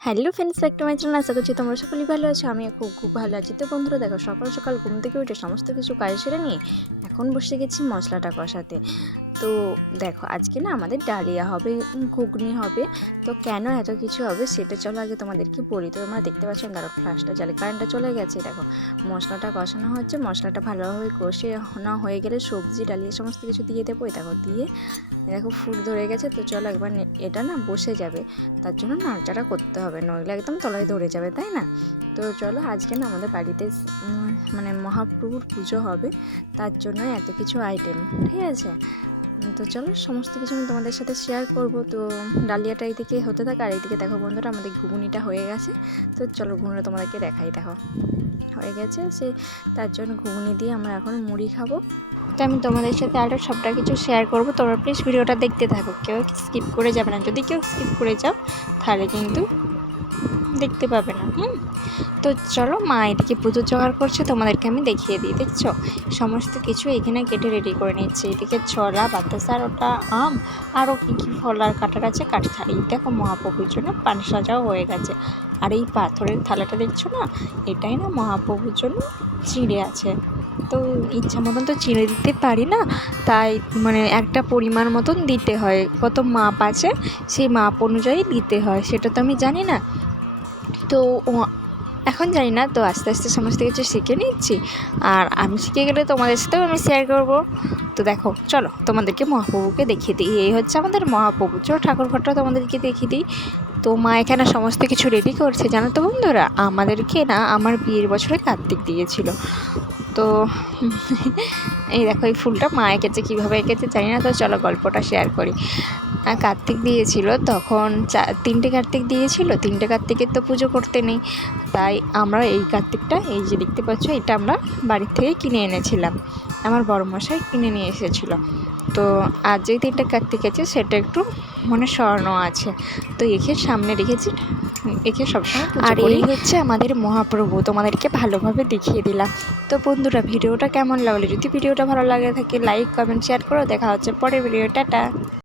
Hello friends, back to my channel. আশা করছি তোমরা সকলেই ভালো আছো। আমি খুব ভালো আছি। তো বন্ধুরা দেখো, সকাল সকাল ঘুম থেকে উঠে সমস্ত কিছু কাজ সেরে নিয়ে এখন বসে গেছি মশলাটা কষাতে। তো দেখো, আজকে না আমাদের ডালিয়া হবে, ঘুগনি হবে। তো কেন এত কিছু হবে সেটা চলো আগে তোমাদেরকে বলি। তো তোমরা দেখতে পাচ্ছ, ধরো ফ্লাশটা জ্বালে, কারেন্টটা চলে গেছে। দেখো মশলাটা কষানো হচ্ছে, মশলাটা ভালোভাবে কষে না হয়ে গেলে সবজি ডালিয়া সমস্ত কিছু দিয়ে দেবো। দেখো দিয়ে দেখো ফুট ধরে গেছে। তো চলো একবার এটা না বসে যাবে, তার জন্য নাড়াচাড়া করতে হবে, নইলে একদম তলায় ধরে যাবে, তাই না? তো চলো, আজকে না আমাদের বাড়িতে মানে মহাপ্রভুর পুজো হবে, তার জন্য এত কিছু আইটেম, ঠিক আছে? তো চলো সমস্ত কিছু আমি তোমাদের সাথে শেয়ার করব। তো ডালিয়াটা এইদিকে হতে থাকে, আর এইদিকে দেখো বন্ধুরা আমাদের ঘুগনিটা হয়ে গেছে। তো চলো ঘুগনিটা তোমাদেরকে দেখাই। দেখো হয়ে গেছে, তার জন্য ঘুগনি দিয়ে আমরা এখন মুড়ি খাবো। তো আমি তোমাদের সাথে আরও সবটা কিছু শেয়ার করবো, তোমরা প্লিজ ভিডিওটা দেখতে থাকো, কেউ স্কিপ করে যাবে না। যদি কেউ স্কিপ করে যাও তাহলে কিন্তু দেখতে পাবে না। তো চলো, মা এদিকে পুজো জোগাড় করছে, তোমাদেরকে আমি দেখিয়ে দিই। দেখছো সমস্ত কিছু এখানে কেটে রেডি করে নিচ্ছে। এদিকে ছলা, বাতাসা, ওটা আম, আরও কী কী ফল আর কাটার আছে কাটছে। আর এই দেখো মহাপ্রভুর জন্য পান সাজাও হয়ে গেছে। আর এই পাথরের থালাটা দেখছো না, এটাই না মহাপ্রভুর জন্য চিঁড়ে আছে। তো ইচ্ছা মতন তো চিঁড়ে দিতে পারি না, তাই মানে একটা পরিমাণ মতন দিতে হয়, কত মাপ আছে সেই মাপ অনুযায়ী দিতে হয়, সেটা তো আমি জানি না। তো এখন জানি না, তো আস্তে আস্তে সমস্ত কিছু শিখে নিচ্ছি। আর আমি শিখে গেলে তোমাদের সাথেও আমি শেয়ার করব। তো দেখো চলো তোমাদেরকে মহাপ্রভুকে দেখিয়ে দিই। এই হচ্ছে আমাদের মহাপ্রভু। চলো ঠাকুর ঘরটা তোমাদেরকে দেখিয়ে দিই। তো মা এখানে সমস্ত কিছু রেডি করছে, জানো তো বন্ধুরা, আমাদেরকে না আমার বিয়ের বছরে কার্তিক দিয়েছিল। তো এই দেখো এই ফুলটা মা এঁকেছে, কীভাবে এঁকেছে জানি না। তো চলো গল্পটা শেয়ার করি। কার্তিক দিয়েছিল তখন, তিনটে কার্তিক দিয়েছিল, তিনটে কার্তিকের তো পুজো করতে নেই, তাই আমরা এই কার্তিকটা, এই যে দেখতে পাচ্ছ, এটা আমরা বাড়ির থেকে কিনে এনেছিলাম, আমার বড়মশাই কিনে নিয়ে এসেছিলো। তো আর যেই তিনটে কার্তিক আছে সেটা একটু মানে স্বর্ণ আছে, তো একে সামনে রেখেছি, একে সবসময় পুজো করি। আর এই হচ্ছে আমাদের মহাপ্রভু, তোমাদেরকে ভালোভাবে দেখিয়ে দিলাম। তো বন্ধুরা ভিডিওটা কেমন লাগলো? যদি ভিডিওটা ভালো লাগে থাকে লাইক, কমেন্ট, শেয়ার করো। দেখা হচ্ছে পরের ভিডিও। টাটা।